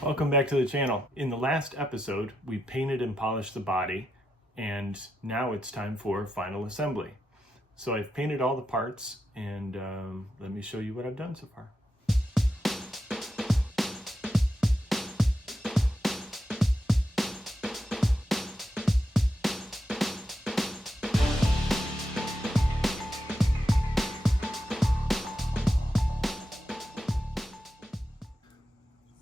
Welcome back to the channel. In the last episode, we painted and polished the body, and now it's time for final assembly. So I've painted all the parts, and let me show you what I've done so far.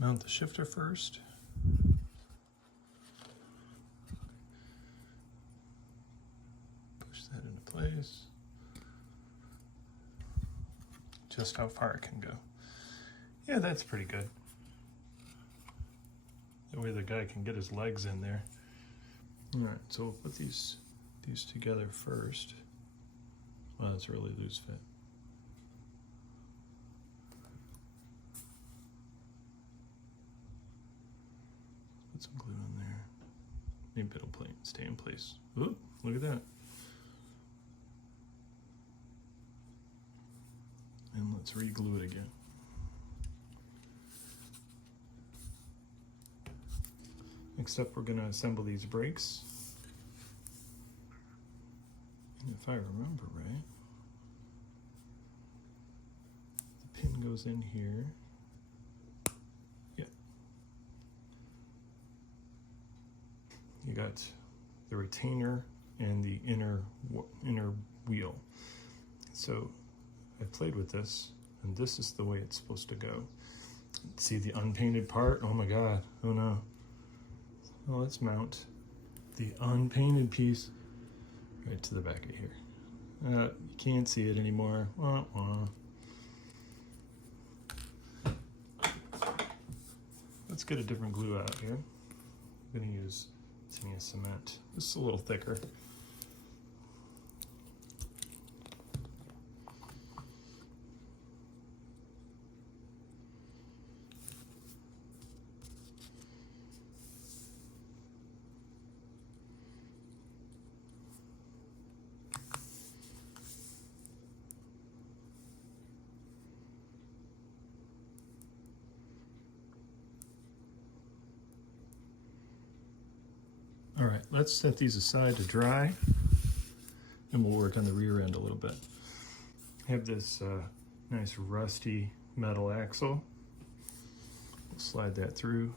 Mount the shifter first. Push that into place. Just how far it can go. Yeah, that's pretty good. That way the guy can get his legs in there. All right, so we'll put these together first. Well, that's a really loose fit. Put some glue in there. Maybe it'll stay in place. Ooh, look at that. And let's re-glue it again. Next up, we're going to assemble these brakes. And if I remember right, the pin goes in here. Yeah. You got the retainer and the inner wheel. So I played with this, and this is the way it's supposed to go. See the unpainted part? Oh my God, oh no. Well, let's mount the unpainted piece right to the back of here. You can't see it anymore. Wah, wah. Let's get a different glue out here. I'm gonna use Tamiya cement. This is a little thicker. All right, let's set these aside to dry, and we'll work on the rear end a little bit. I have this nice rusty metal axle. We'll slide that through.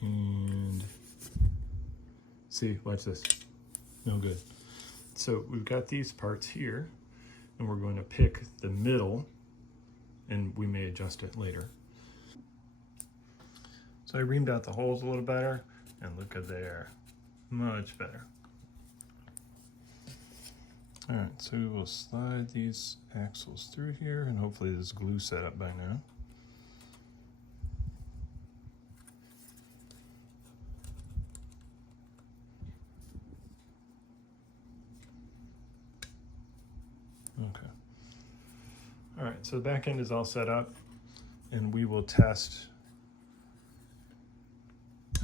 And see, watch this. No good. So we've got these parts here, and we're going to pick the middle, and we may adjust it later. So I reamed out the holes a little better, and look at there, much better. All right, so we will slide these axles through here, and hopefully this glue set up by now. Okay. All right, so the back end is all set up, and we will test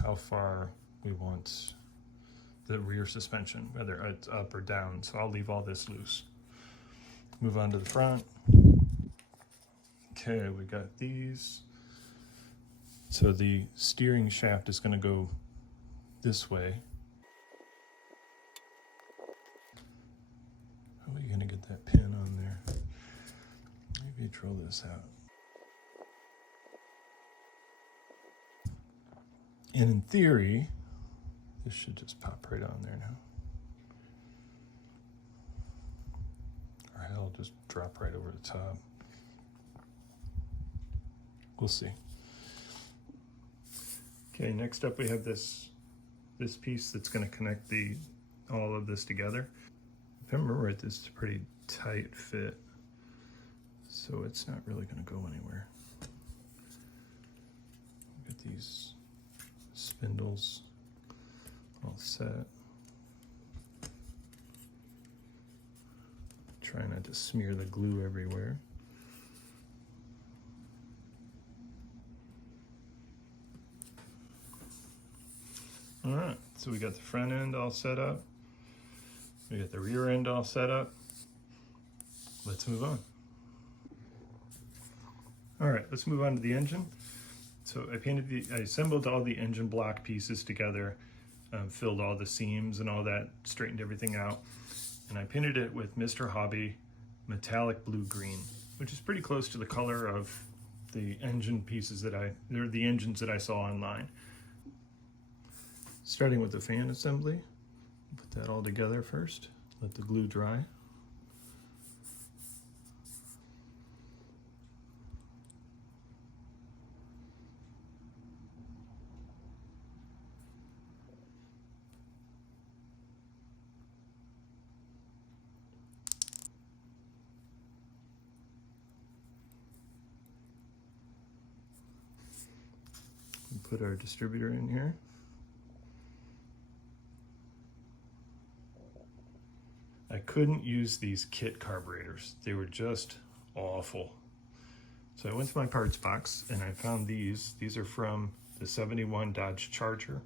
how far we want the rear suspension, whether it's up or down. So I'll leave all this loose. Move on to the front. Okay, we got these. So the steering shaft is going to go this way. How are you going to get that pin on there? Maybe drill this out. And in theory, this should just pop right on there now. Or it'll just drop right over the top. We'll see. Okay, next up we have this piece that's going to connect all of this together. If I remember right, this is a pretty tight fit, so it's not really going to go anywhere. Get these spindles all set. Try not to smear the glue everywhere. All right, so we got the front end all set up. We got the rear end all set up. Let's move on. All right, let's move on to the engine. So I assembled all the engine block pieces together, filled all the seams and all that, straightened everything out, and I painted it with Mr. Hobby metallic blue green, which is pretty close to the color of the engine pieces they're the engines that I saw online. Starting with the fan assembly, put that all together first, let the glue dry. Put our distributor in here. I couldn't use these kit carburetors. They were just awful. So I went to my parts box and I found these. These are from the 71 Dodge Charger,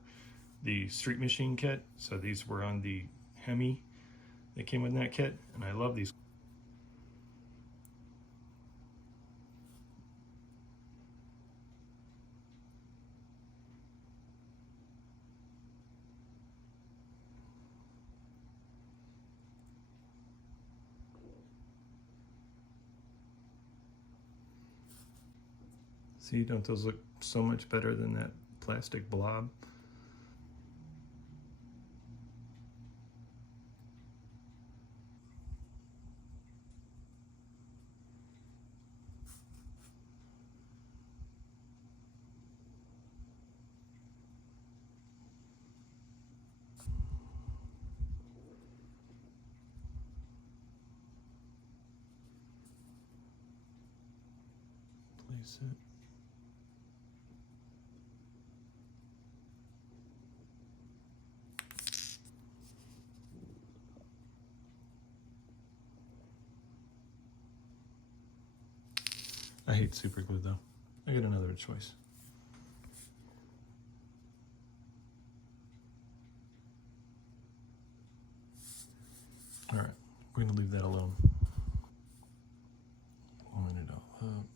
the Street Machine kit. So these were on the Hemi that came with that kit, and I love these. See, don't those look so much better than that plastic blob? Place it. I hate super glue though. I got another choice. All right, we're gonna leave that alone. Line it all up.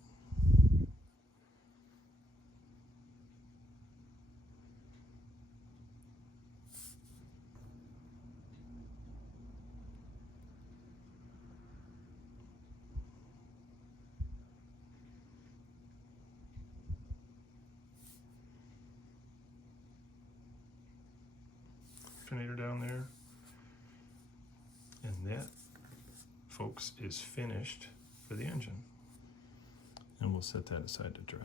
Alternator down there. And that, folks, is finished for the engine. And we'll set that aside to dry.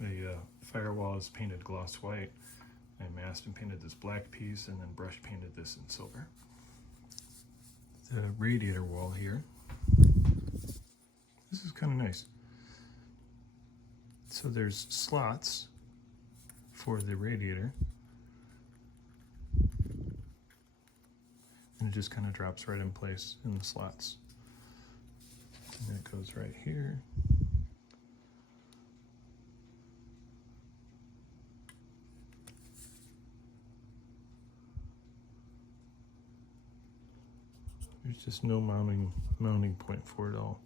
The firewall is painted gloss white. I masked and painted this black piece and then brush painted this in silver. The radiator wall here. This is kind of nice. So there's slots for the radiator. And it just kind of drops right in place in the slots. And it goes right here. There's just no mounting point for it all.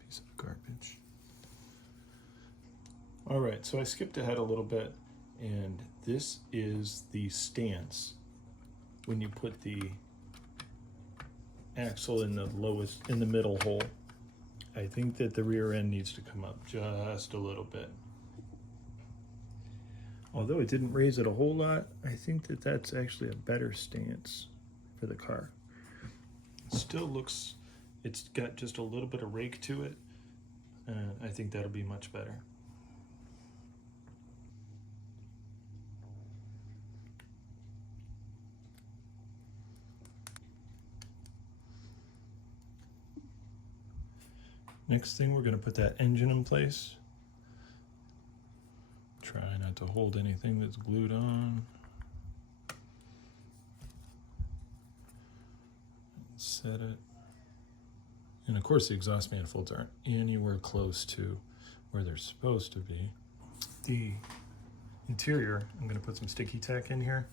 Piece of garbage. All right, so I skipped ahead a little bit, and this is the stance when you put the axle in the middle hole. I think that the rear end needs to come up just a little bit. Although it didn't raise it a whole lot, I think that that's actually a better stance for the car. It still looks, it's got just a little bit of rake to it. I think that'll be much better. Next thing, we're going to put that engine in place. Try not to hold anything that's glued on. Set it. And of course the exhaust manifolds aren't anywhere close to where they're supposed to be. The interior, I'm going to put some sticky tack in here.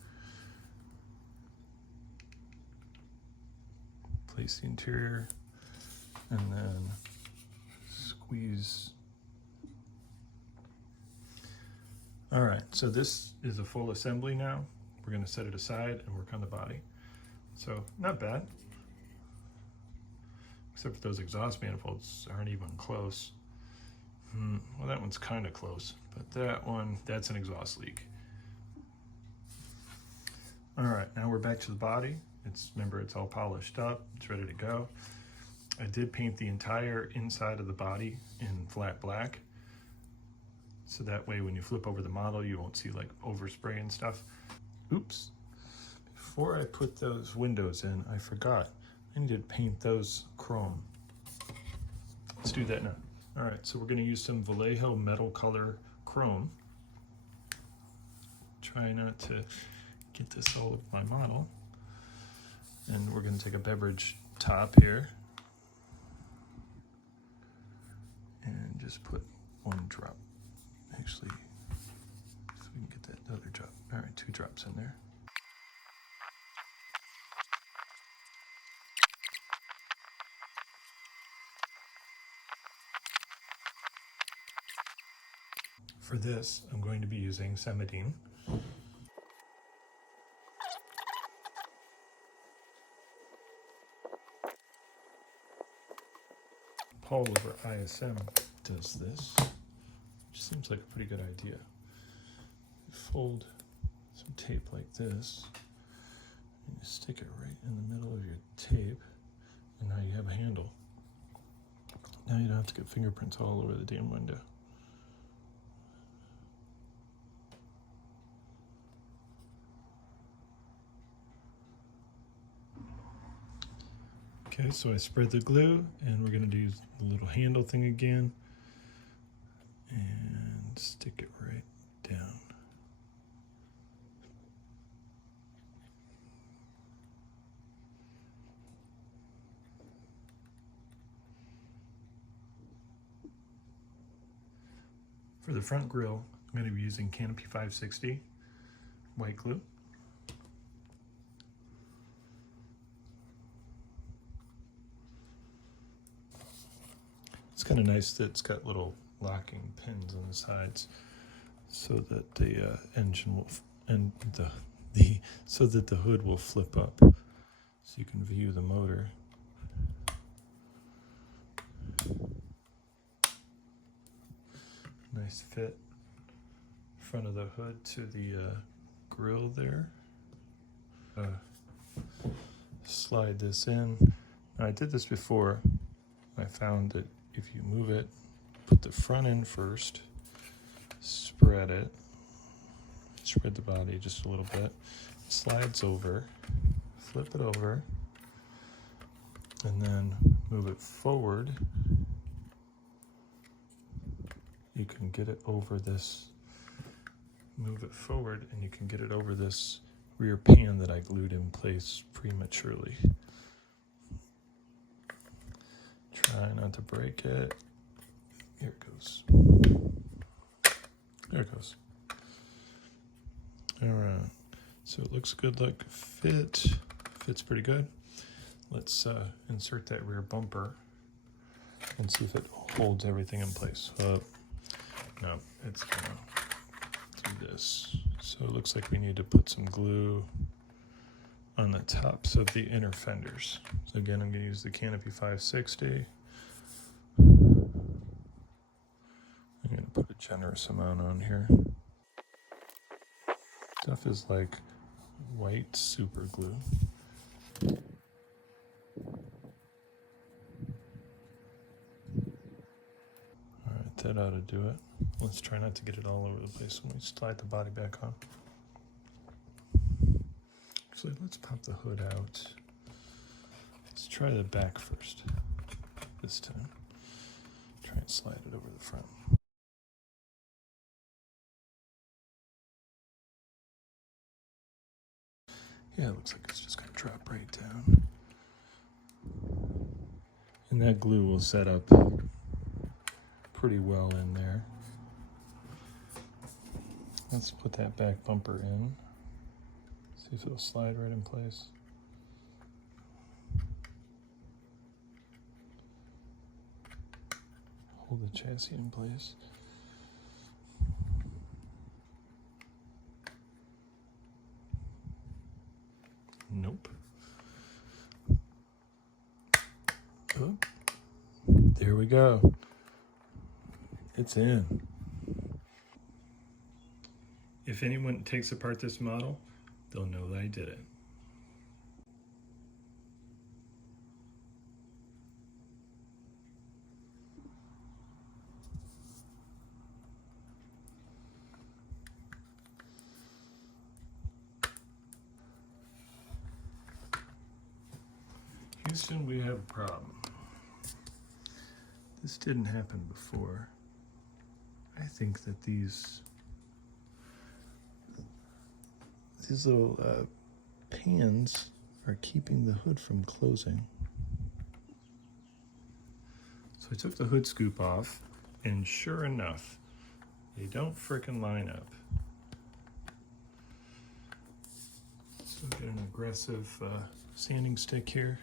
Place the interior and then squeeze. All right, so this is a full assembly now. We're going to set it aside and work on the body. So not bad, except for those exhaust manifolds aren't even close. Well, that one's kind of close, but that one, that's an exhaust leak. All right, now we're back to the body. Remember, it's all polished up, it's ready to go. I did paint the entire inside of the body in flat black, so that way when you flip over the model, you won't see like overspray and stuff. Oops. Before I put those windows in, I forgot. I need to paint those chrome. Let's do that now. All right, so we're gonna use some Vallejo metal color chrome. Try not to get this all over my model. And we're gonna take a beverage top here and just put one drop. Actually, so we can get that other drop. All right, 2 drops in there. For this, I'm going to be using Cemadine. Paul over ISM does this, which seems like a pretty good idea. You fold some tape like this, and you stick it right in the middle of your tape, and now you have a handle. Now you don't have to get fingerprints all over the damn window. Okay, so I spread the glue, and we're going to do the little handle thing again and stick it right down. For the front grille, I'm going to be using Canopy 560 white glue. It's kind of nice that it's got little locking pins on the sides, so that the engine will so that the hood will flip up, so you can view the motor. Nice fit. Front of the hood to the grill there. Slide this in. Now, I did this before. I found that if you move it, put the front in first, spread it, spread the body just a little bit, slides over, flip it over, and then move it forward. You can get it over this, move it forward, and you can get it over this rear pan that I glued in place prematurely. Try not to break it. Here it goes. There it goes. All right, so it looks good, like fits pretty good. Let's insert that rear bumper and see if it holds everything in place. No, it's gonna do this. So it looks like we need to put some glue on the tops of the inner fenders. So again, I'm gonna use the Canopy 560. I'm gonna put a generous amount on here. Stuff is like white super glue. All right, that ought to do it. Let's try not to get it all over the place when we slide the body back on. Actually, let's pop the hood out. Let's try the back first this time. Try and slide it over the front. Yeah, it looks like it's just gonna drop right down. And that glue will set up pretty well in there. Let's put that back bumper in. See if it'll slide right in place. Hold the chassis in place. Nope. Oh, there we go. It's in. If anyone takes apart this model, they'll know that I did it. Houston, we have a problem. This didn't happen before. I think that these little pans are keeping the hood from closing. So I took the hood scoop off, and sure enough, they don't frickin' line up. So get an aggressive sanding stick here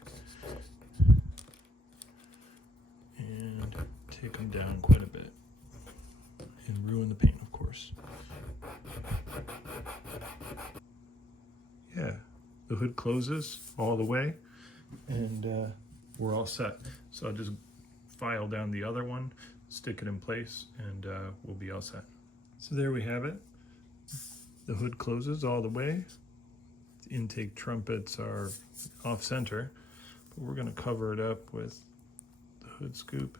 and take them down quite a bit and ruin the paint, of course. Yeah, the hood closes all the way, and we're all set. So I'll just file down the other one, stick it in place, and we'll be all set. So there we have it. The hood closes all the way. The intake trumpets are off center, but we're going to cover it up with the hood scoop.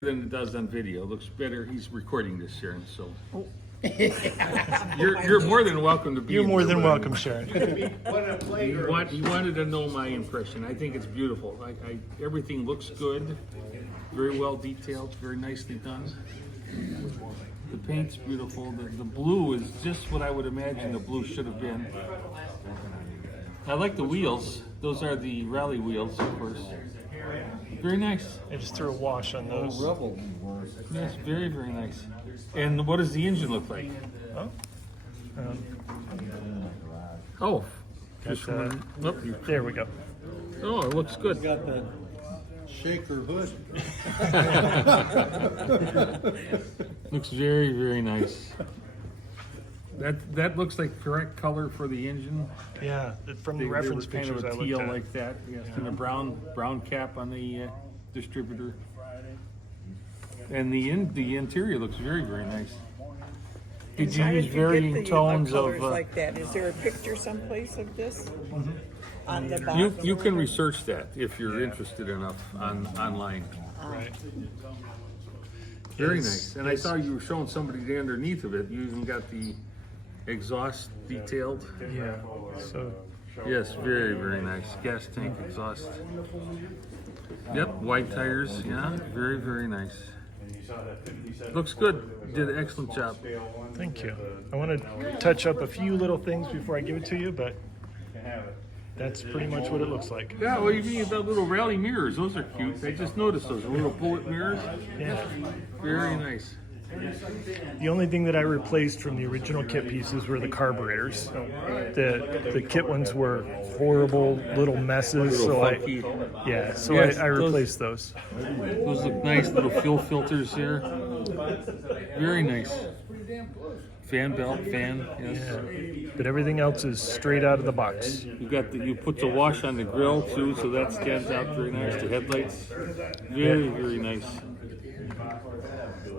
Than it does on video. It looks better. He's recording this, Sharon, so you're more than welcome to be. You're more than welcome, Sharon. He wanted to know my impression. I think it's beautiful. Everything looks good, very well detailed, very nicely done. The paint's beautiful. The blue is just what I would imagine the blue should have been. I like the wheels. Those are the rally wheels, of course. Very nice. I just threw a wash on those. Revell. Yes, very, very nice. And what does the engine look like? Oh, Just got, one. there we go. Oh, it looks good. Got that shaker hood. Looks very, very nice. That looks like correct color for the engine. Yeah, from the reference kind pictures of I a looked teal at. like that. Yes, and a brown cap on the distributor. And the interior looks very, very nice. Did you use varying tones of? Like that? Is there a picture someplace of this on the box? You can research that if you're interested enough online. Right. Very nice. And I saw you were showing somebody the underneath of it. You even got the exhaust detailed. Yeah. So Yes, very, very nice. Gas tank exhaust. Yep, wide tires. Yeah, very, very nice. Looks good. Did an excellent job. thank you. I want to touch up a few little things before I give it to you, but that's pretty much what it looks like. Yeah, well, you mean the little rally mirrors. Those are cute. I just noticed those little bullet mirrors. Yeah. Very nice. The only thing that I replaced from the original kit pieces were the carburetors. The kit ones were horrible little messes. Little So funky. so Yes, I replaced those. Those look nice. Little fuel filters here. Very nice. Fan belt, fan. Yes. Yeah. But everything else is straight out of the box. You put the wash on the grill too, so that stands out very nice. The headlights, very, very nice.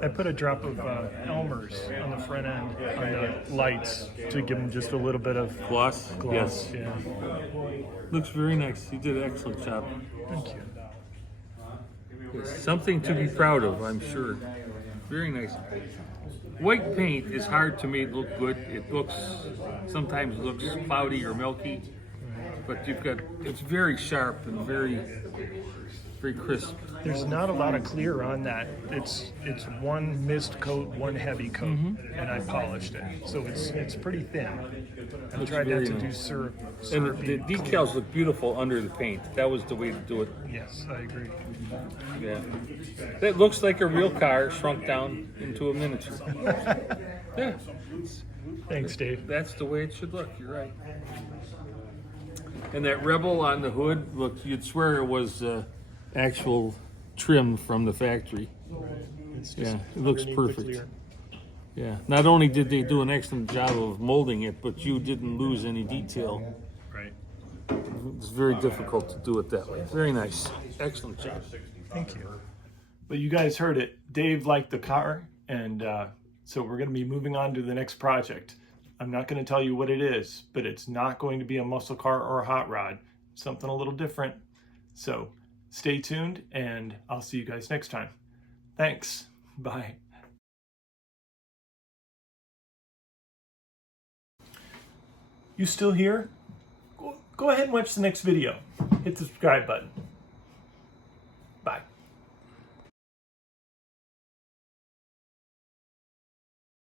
I put a drop of Elmer's on the front end on the lights to give them just a little bit of Gloss, gloss. yes. Yeah. Looks very nice. You did an excellent job. Thank you. Yes, something to be proud of, I'm sure. Very nice. White paint is hard to make look good. It sometimes looks cloudy or milky. but it's very sharp and very crisp. There's not a lot of clear on that. It's one mist coat, one heavy coat, and I polished it, so it's pretty thin. I tried not to do syrup. And the decals look beautiful under the paint. That was the way to do it. Yes, I agree. Yeah, that looks like a real car shrunk down into a miniature. Yeah, Thanks, Dave. that's the way it should look. You're right. And that Rebel on the hood, look, you'd swear it was actual trim from the factory. It's just Yeah, it looks underneath the perfect. clear. Yeah, not only did they do an excellent job of molding it, but you didn't lose any detail. Right. It's very difficult to do it that way. Very nice. Excellent job. Thank you. But you guys heard it. Dave liked the car, and so we're going to be moving on to the next project. I'm not going to tell you what it is, but it's not going to be a muscle car or a hot rod. Something a little different. So stay tuned, and I'll see you guys next time. Thanks. Bye. You still here? Go ahead and watch the next video. Hit the subscribe button.